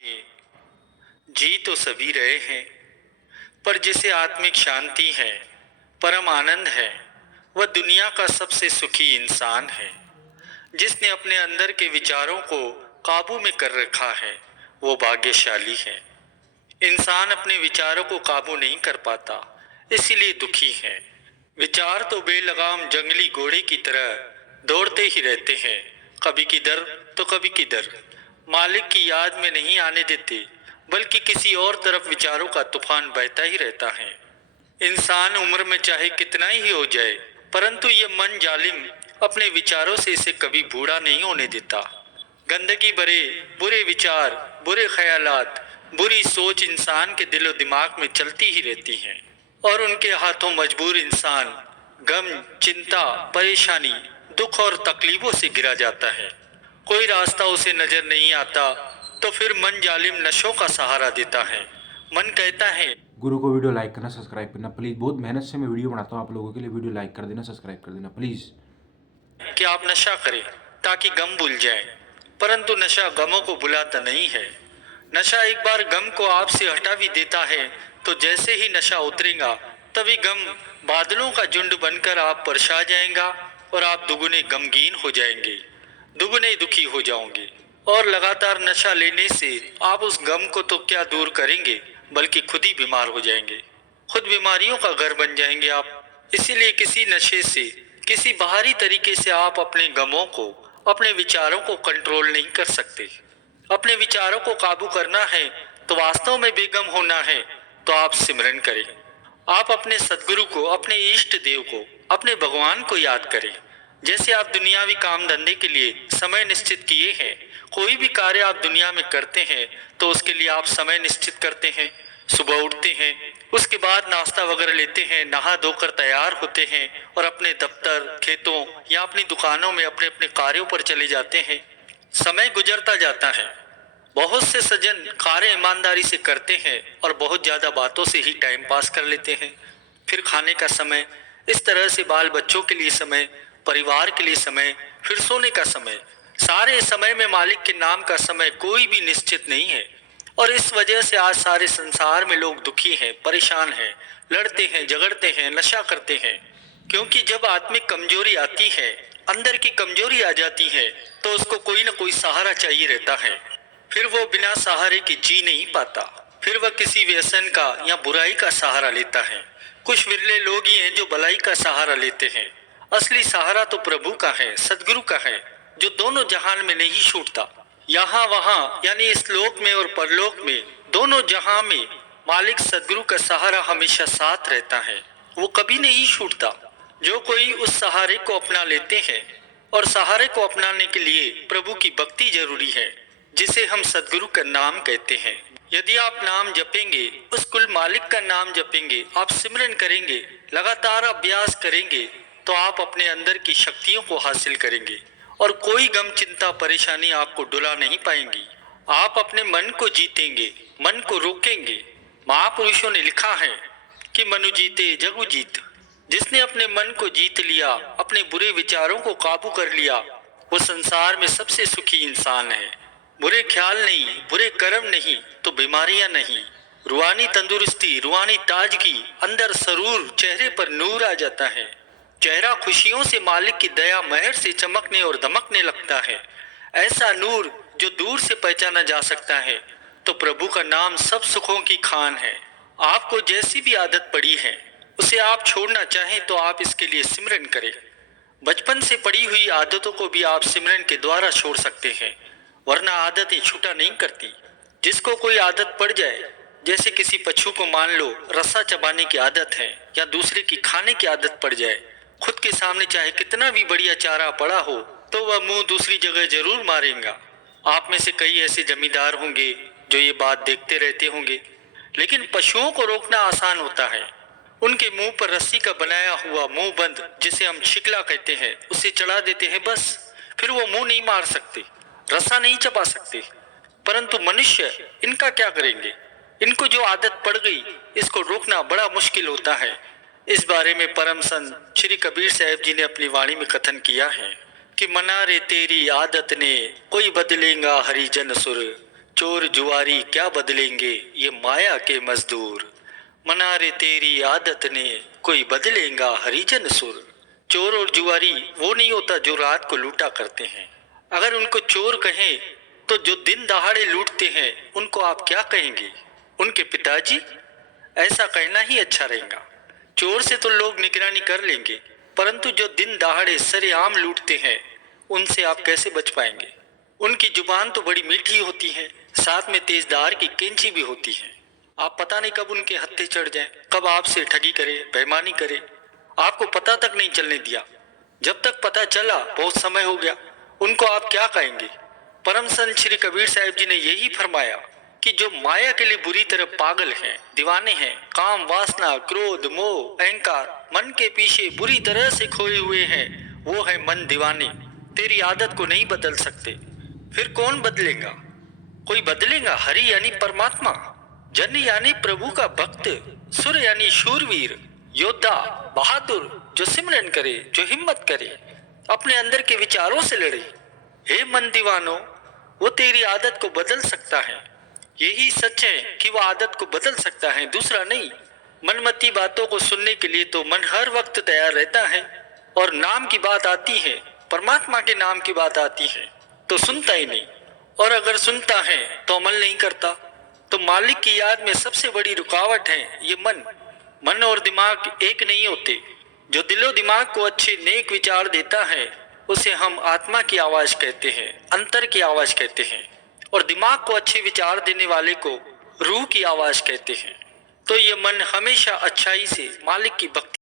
जी तो सभी रहे हैं, पर जिसे आत्मिक शांति है, परम आनंद है, वह दुनिया का सबसे सुखी इंसान है। जिसने अपने अंदर के विचारों को काबू में कर रखा है, वो भाग्यशाली है। इंसान अपने विचारों को काबू नहीं कर पाता, इसीलिए दुखी है। विचार तो बेलगाम जंगली घोड़े की तरह दौड़ते ही रहते हैं, कभी किधर तो कभी किधर। मालिक की याद में नहीं आने देते, बल्कि किसी और तरफ विचारों का तूफान बहता ही रहता है। इंसान उम्र में चाहे कितना ही हो जाए, परंतु ये मन जालिम अपने विचारों से इसे कभी बूढ़ा नहीं होने देता। गंदगी भरे बुरे विचार, बुरे ख्यालात, बुरी सोच इंसान के दिलो दिमाग में चलती ही रहती हैं, और उनके हाथों मजबूर इंसान गम, चिंता, परेशानी, दुख और तकलीफों से गिरा जाता है। कोई रास्ता उसे नजर नहीं आता तो फिर मन जालिम नशों का सहारा देता है। मन कहता है गुरु को वीडियो लाइक करना, सब्सक्राइब करना प्लीज़। बहुत मेहनत से मैं वीडियो बनाता हूँ आप लोगों के लिए। वीडियो लाइक कर देना, सब्सक्राइब कर देना प्लीज़। कि आप नशा करें ताकि गम भूल जाएं, परंतु नशा गमों को भुलाता नहीं है। नशा एक बार गम को आपसे हटा भी देता है, तो जैसे ही नशा उतरेगा तभी गम बादलों का झुंड बनकर आप पर छा जाएगा और आप दुगुने गमगीन हो जाएंगे, दुगुने दुखी हो जाओगे। और लगातार नशा लेने से आप उस गम को तो क्या दूर करेंगे, बल्कि खुद ही बीमार हो जाएंगे, खुद बीमारियों का घर बन जाएंगे आप। इसीलिए किसी नशे से, किसी बाहरी तरीके से आप अपने गमों को, अपने विचारों को कंट्रोल नहीं कर सकते। अपने विचारों को काबू करना है तो वास्तव में बेगम होना है, तो आप सिमरन करें। आप अपने सदगुरु को, अपने इष्ट देव को, अपने भगवान को याद करें। जैसे आप दुनियावी काम धंधे के लिए समय निश्चित किए हैं, कोई भी कार्य आप दुनिया में करते हैं तो उसके लिए आप समय निश्चित करते हैं। सुबह उठते हैं, उसके बाद नाश्ता वगैरह लेते हैं, नहा धोकर तैयार होते हैं और अपने दफ्तर, खेतों या अपनी दुकानों में अपने अपने कार्यों पर चले जाते हैं। समय गुजरता जाता है, बहुत से सज्जन कार्य ईमानदारी से करते हैं और बहुत ज्यादा बातों से ही टाइम पास कर लेते हैं। फिर खाने का समय, इस तरह से बाल बच्चों के लिए समय, परिवार के लिए समय, फिर सोने का समय। सारे समय में मालिक के नाम का समय कोई भी निश्चित नहीं है। और इस वजह से आज सारे संसार में लोग दुखी हैं, परेशान हैं, लड़ते हैं, झगड़ते हैं, नशा करते हैं। क्योंकि जब आत्मिक कमजोरी आती है, अंदर की कमजोरी आ जाती है, तो उसको कोई ना कोई सहारा चाहिए रहता है। फिर वो बिना सहारे के जी नहीं पाता, फिर वह किसी व्यसन का या बुराई का सहारा लेता है। कुछ विरले लोग ही हैं जो भलाई का सहारा लेते हैं। असली सहारा तो प्रभु का है, सदगुरु का है, जो दोनों जहान में नहीं छूटता। यहाँ वहाँ यानी इस लोक में और परलोक में, दोनों जहां में मालिक सदगुरु का सहारा हमेशा साथ रहता है, वो कभी नहीं छूटता। जो कोई उस सहारे को अपना लेते हैं, और सहारे को अपनाने के लिए प्रभु की भक्ति जरूरी है, जिसे हम सदगुरु का नाम कहते हैं। यदि आप नाम जपेंगे, उस कुल मालिक का नाम जपेंगे, आप सिमरन करेंगे, लगातार अभ्यास करेंगे, तो आप अपने अंदर की शक्तियों को हासिल करेंगे और कोई गम, चिंता, परेशानी आपको डुला नहीं पाएंगी। आप अपने मन को जीतेंगे, मन को रोकेंगे। महापुरुषों ने लिखा है कि मनु जीते जगु जीत। जिसने अपने मन को जीत लिया, अपने बुरे विचारों को काबू कर लिया, वो संसार में सबसे सुखी इंसान है। बुरे ख्याल नहीं, बुरे कर्म नहीं, तो बीमारियां नहीं, रूहानी तंदुरुस्ती, रूहानी ताजगी, अंदर सरूर, चेहरे पर नूर आ जाता है। चेहरा खुशियों से मालिक की दया मेहर से चमकने और दमकने लगता है। ऐसा नूर जो दूर से पहचाना जा सकता है। तो प्रभु का नाम सब सुखों की खान है। आपको जैसी भी आदत पड़ी है, उसे आप छोड़ना चाहें तो आप इसके लिए सिमरन करें। बचपन से पड़ी हुई आदतों को भी आप सिमरन के द्वारा छोड़ सकते हैं, वरना आदतें छूटा नहीं करती। जिसको कोई आदत पड़ जाए, जैसे किसी पशु को मान लो रस्सा चबाने की आदत है, या दूसरे की खाने की आदत पड़ जाए, खुद के सामने चाहे कितना भी बढ़िया चारा पड़ा हो, तो वह मुंह दूसरी जगह जरूर मारेगा। आप में से कई ऐसे जमींदार होंगे जो ये बात देखते रहते होंगे। लेकिन पशुओं को रोकना आसान होता है। उनके मुंह पर रस्सी का बनाया हुआ मुंह बंद, जिसे हम शिकला कहते हैं, उसे चढ़ा देते हैं, बस। फिर वो मुंह नहीं मार सकते, रस्सा नहीं चबा सकते। परंतु मनुष्य, इनका क्या करेंगे? इनको जो आदत पड़ गई, इसको रोकना बड़ा मुश्किल होता है। इस बारे में परम संत श्री कबीर साहब जी ने अपनी वाणी में कथन किया है कि मना रे तेरी आदत ने, कोई बदलेगा हरिजन सुर, चोर जुआरी क्या बदलेंगे ये माया के मजदूर, मना रे तेरी आदत ने कोई बदलेगा हरिजन सुर। चोर और जुआरी वो नहीं होता जो रात को लूटा करते हैं। अगर उनको चोर कहें तो जो दिन दहाड़े लूटते हैं उनको आप क्या कहेंगे? उनके पिताजी? ऐसा कहना ही अच्छा रहेगा। चोर से तो लोग निगरानी कर लेंगे, परंतु जो दिन दहाड़े सरेआम लूटते हैं उनसे आप कैसे बच पाएंगे? उनकी जुबान तो बड़ी मीठी होती है, साथ में तेजधार की कैंची भी होती है। आप पता नहीं कब उनके हत्थे चढ़ जाएं, कब आपसे ठगी करे, बेईमानी करे। आपको पता तक नहीं चलने दिया। जब तक पता चला बहुत समय हो गया। उनको आप क्या कहेंगे? परम संत श्री कबीर साहिब जी ने यही फरमाया कि जो माया के लिए बुरी तरह पागल हैं, दीवाने हैं, काम वासना क्रोध मोह अहंकार मन के पीछे बुरी तरह से खोए हुए हैं, वो है मन दीवाने। तेरी आदत को नहीं बदल सकते, फिर कौन बदलेगा? कोई बदलेगा? हरि यानी परमात्मा, जन यानी प्रभु का भक्त, सुर यानी शूरवीर, योद्धा, बहादुर, जो सिमरन करे, जो हिम्मत करे, अपने अंदर के विचारों से लड़े। हे मन दीवानो, वो तेरी आदत को बदल सकता है। यही सच है कि वो आदत को बदल सकता है, दूसरा नहीं। मनमती बातों को सुनने के लिए तो मन हर वक्त तैयार रहता है, और नाम की बात आती है, परमात्मा के नाम की बात आती है तो सुनता ही नहीं, और अगर सुनता है तो अमल नहीं करता। तो मालिक की याद में सबसे बड़ी रुकावट है ये मन। मन और दिमाग एक नहीं होते। जो दिलो दिमाग को अच्छे नेक विचार देता है उसे हम आत्मा की आवाज कहते हैं, अंतर की आवाज कहते हैं, और दिमाग को अच्छे विचार देने वाले को रूह की आवाज कहते हैं। तो ये मन हमेशा अच्छाई से मालिक की भक्ति